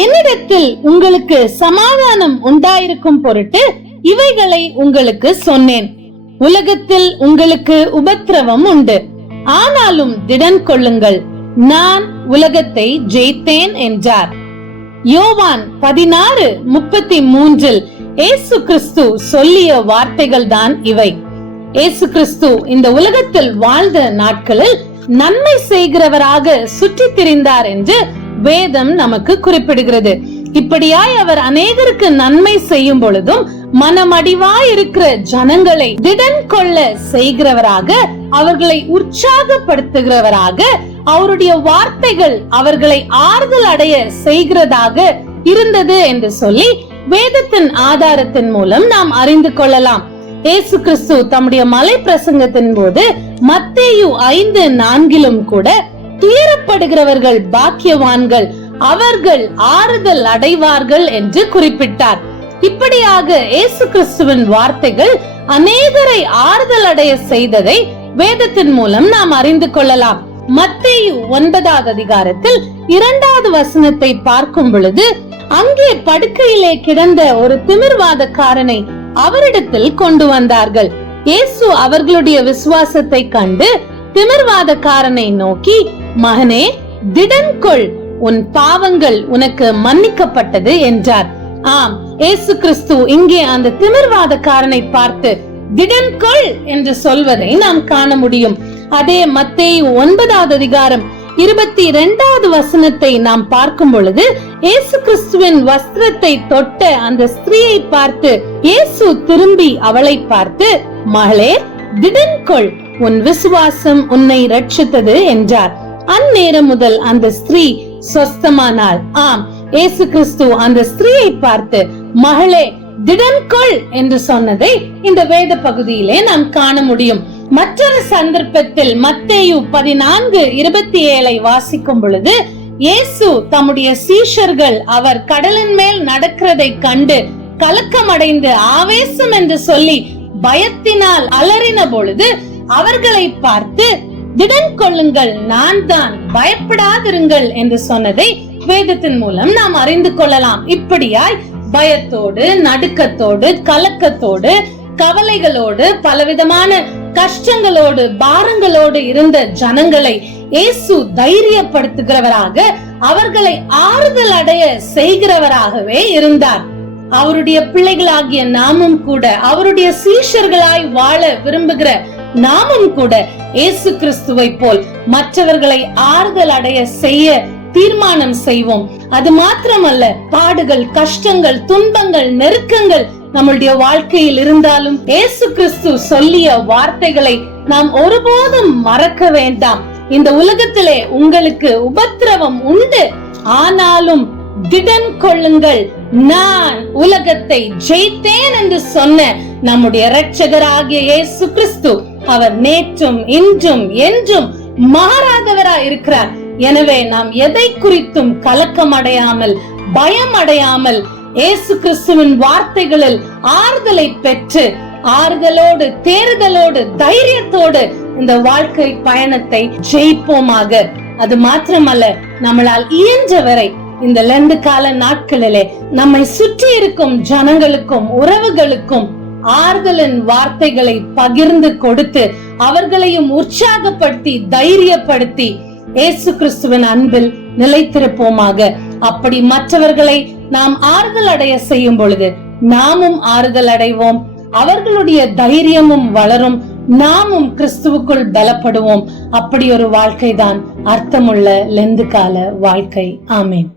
என்னிடத்தில் உங்களுக்கு சமாதானம் உண்டாயிருக்கும் பொருட்டு இவைகளை உங்களுக்கு சொன்னேன். உலகத்தில் உங்களுக்கு உபத்திரவம் உண்டு, ஆனாலும் திடன் கொள்ளுங்கள், நான் உலகத்தை ஜெயித்தேன் என்றார். யோவான் 16:33 இயேசு கிறிஸ்து சொல்லிய வார்த்தைகள் தான் இவை. இயேசு கிறிஸ்து இந்த உலகத்தில் வாழ்ந்த நாட்களில் நன்மை செய்கிறவராக சுற்றி திரிந்தார் என்று வேதம் நமக்கு குறிப்பிடுகிறது. இப்படியாய் அவர் அநேகருக்கு நன்மை செய்யும் பொழுதும் மனமடிவாய் இருக்கிற ஜனங்களை திடன் கொள்ள செய்கிறவராக, அவர்களை உற்சாகப்படுத்துகிறவராக, அவருடைய வார்த்தைகள் அவர்களை ஆறுதல் அடைய செய்கிறதாக இருந்தது என்று சொல்லி வேதத்தின் ஆதாரத்தின் மூலம் நாம் அறிந்து கொள்ளலாம். இயேசு கிறிஸ்து தம்முடைய மலை பிரசங்கத்தின் போது மத்தேயு 5:4 கூட துயரப்படுகிறவர்கள் பாக்கியவான்கள், அவர்கள் ஆறுதல் அடைவார்கள் என்று குறிப்பிட்டார். இப்படியாக இயேசு கிறிஸ்துவின் வார்த்தைகள் அநேகரை ஆறுதல் அடைய செய்ததை வேதத்தின் மூலம் நாம் அறிந்து கொள்ளலாம். மத்தேயு 9 2 வசனத்தை பார்க்கும் பொழுது, அங்கே படுக்கையிலே கிடந்த ஒரு திமிர்வாதக்காரனை அவரிடத்தில் கொண்டு வந்தார்கள். இயேசு அவர்களுடைய விசுவாசத்தை கண்டு திமிர்வாதக்காரனை நோக்கி, மகனே, திடன் கொள், உன் பாவங்கள் உனக்கு மன்னிக்கப்பட்டது என்றார். ஆம், இயேசு கிறிஸ்து இங்கே அந்த திமிர்வாதக்காரனை பார்த்து திடன் கொள் என்று சொல்வதை நாம் காண முடியும். அதே மத்தேயு 9 22 வசனத்தை நாம் பார்க்கும் பொழுது, இயேசு கிறிஸ்துவின் வஸ்திரத்தை தொட்ட அந்த ஸ்திரீயை பார்த்து இயேசு திரும்பி அவளை பார்த்து, மகளே, திடன் கொள், உன் விசுவாசம் உன்னை ரட்சித்தது என்றார். அந்நேரம் முதல் அந்த ஸ்திரீ சொஸ்தமானாள். ஆம், இயேசு கிறிஸ்து அந்த ஸ்திரீயை பார்த்து மகளே திடன் கொள் என்று சொன்னதை இந்த வேத பகுதியிலே நாம் காண முடியும். மற்றொரு சந்தர்ப்பத்தில் மத்தேயு 14:27 வாசிக்கும் பொழுது, இயேசு தம்முடைய சீஷர்கள் அவர் கடலின் மேல் நடக்கிறதை கண்டு கலக்கமடைந்து ஆவேசம் என்று சொல்லி பயத்தினால் அலறின பொழுது அவர்களை பார்த்து, திடன் கொள்ளுங்கள், நான் தான், பயப்படாதிருங்கள் என்று சொன்னதை வேதத்தின் மூலம் நாம் அறிந்து கொள்ளலாம். இப்படியாய் பயத்தோடு, நடுக்கத்தோடு, கலக்கத்தோடு, கவலைகளோடு, பலவிதமான கஷ்டங்களோடு, பாரங்களோடு இருந்த ஜனங்களை இயேசு தைரியப்படுத்துகிறவராக, அவர்களை ஆறுதல் அடைய செய்கிறவராகவே இருந்தார். அவருடைய பிள்ளைகளாகிய நாமும் கூட, அவருடைய சீஷர்களாய் வாழ விரும்புகிற நாமும் கூட இயேசு கிறிஸ்துவை போல் மற்றவர்களை ஆறுதல் அடைய செய்ய தீர்மானம் செய்வோம். அது மாத்திரமல்ல, பாடுகள், கஷ்டங்கள், துன்பங்கள், நெருக்கங்கள் நம்முடைய வாழ்க்கையில் இருந்தாலும் இயேசு கிறிஸ்து சொல்லிய வார்த்தைகளை நாம் ஒருபோதும் மறக்க வேண்டாம். இந்த உலகத்திலே உங்களுக்கு உபத்திரவம் உண்டு, ஆனாலும் திடன் கொள்ளுங்கள், நான் உலகத்தை ஜெயித்தேன் என்று சொன்ன நம்முடைய இரட்சகராகிய இயேசு கிறிஸ்து அவர் நேற்றும் இன்றும் என்றும் மாறாதவராய் இருக்கிறார். எனவே நாம் எதை குறித்தும் கலக்கம் அடையாமல், பயம் அடையாமல், இயேசு கிறிஸ்துவின் வார்த்தைகளில் ஆறுதலை பெற்று ஆறுதலோடு, தேறுதலோடு, தைரியத்தோடு இந்த வாழ்க்கை பயணத்தை ஜெயிப்போமாக. அது மாத்திரமல்ல, நம்மளால் இயன்றவரை இந்த லெந்து கால நாட்களிலே நம்மை சுற்றி இருக்கும் ஜனங்களுக்கும் உறவுகளுக்கும் ஆறுதலின் வார்த்தைகளை பகிர்ந்து கொடுத்து அவர்களையும் உற்சாகப்படுத்தி தைரியப்படுத்தி இயேசு கிறிஸ்துவின் அன்பில் நிலைத்திருப்போமாக. அப்படி மற்றவர்களை நாம் ஆறுதல் அடைய செய்யும் பொழுது நாமும் ஆறுதல் அடைவோம், அவர்களுடைய தைரியமும் வளரும், நாமும் கிறிஸ்துவுக்குள் பலப்படுவோம். அப்படி ஒரு வாழ்க்கைதான் அர்த்தமுள்ள லெந்து கால வாழ்க்கை. ஆமென்.